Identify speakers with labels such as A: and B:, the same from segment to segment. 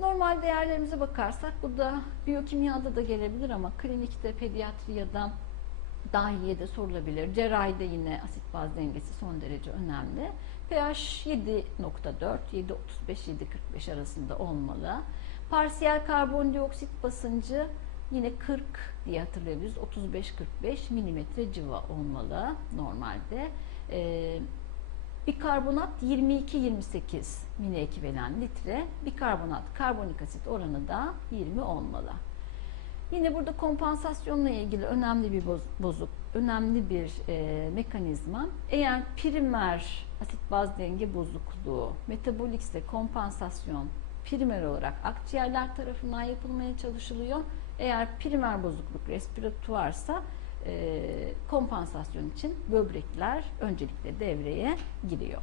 A: Normal değerlerimize bakarsak bu da biyokimyada da gelebilir ama klinikte, pediatri ya da dahiliye de sorulabilir. Cerrahide yine asit baz dengesi son derece önemli. pH 7.4, 7.35, 7.45 arasında olmalı. Parsiyel karbondioksit basıncı yine 40 diye hatırlayabiliriz. 35-45 milimetre civa olmalı normalde. Ee, bikarbonat 22-28 miliekivalen litre. Bikarbonat karbonik asit oranı da 20 olmalı. Yine burada kompansasyonla ilgili önemli bir boz- bozuk, önemli bir e, mekanizma. Eğer primer asit baz denge bozukluğu, metabolikse kompansasyon primer olarak akciğerler tarafından yapılmaya çalışılıyor. Eğer primer bozukluk respiratuarsa e, kompansasyon için böbrekler öncelikle devreye giriyor.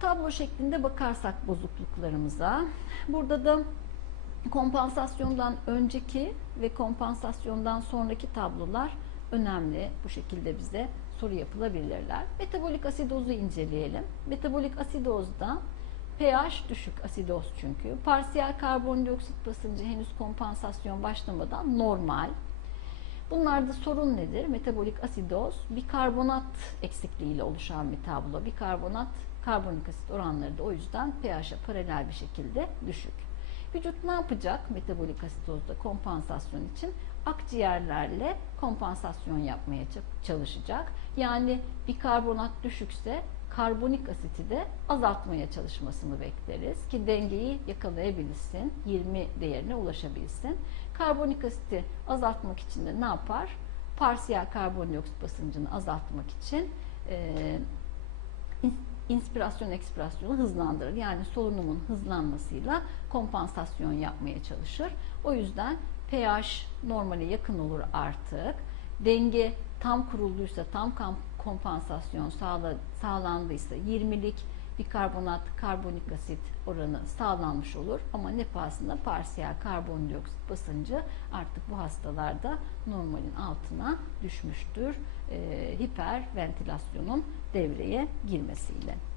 A: Tablo şeklinde bakarsak bozukluklarımıza, burada da kompansasyondan önceki ve kompansasyondan sonraki tablolar önemli. Bu şekilde bize soru yapılabilirler. Metabolik asidozu inceleyelim. Metabolik asidozda pH düşük asidoz çünkü. Parsiyel karbondioksit basıncı henüz kompansasyon başlamadan normal. Bunlarda sorun nedir? Metabolik asidoz bikarbonat eksikliğiyle oluşan bir tablo. Bikarbonat karbonik asit oranları da o yüzden pH'e paralel bir şekilde düşük. Vücut ne yapacak metabolik asidozda kompansasyon için? Akciğerlerle kompansasyon yapmaya ça- çalışacak. Yani bikarbonat düşükse karbonik asiti de azaltmaya çalışmasını bekleriz ki dengeyi yakalayabilsin, 20 değerine ulaşabilsin. Karbonik asiti azaltmak için de ne yapar? Parsiyel karbondioksit basıncını azaltmak için ins- inspirasyon ekspirasyonu hızlandırır. Yani solunumun hızlanmasıyla kompansasyon yapmaya çalışır. O yüzden pH normale yakın olur artık. Denge tam kurulduysa, tam kompansasyon sağla, sağlandıysa 20'lik bikarbonat, karbonik asit oranı sağlanmış olur. Ama ne pahasına parsiyel karbondioksit basıncı artık bu hastalarda normalin altına düşmüştür. Ee, hiperventilasyonun devreye girmesiyle.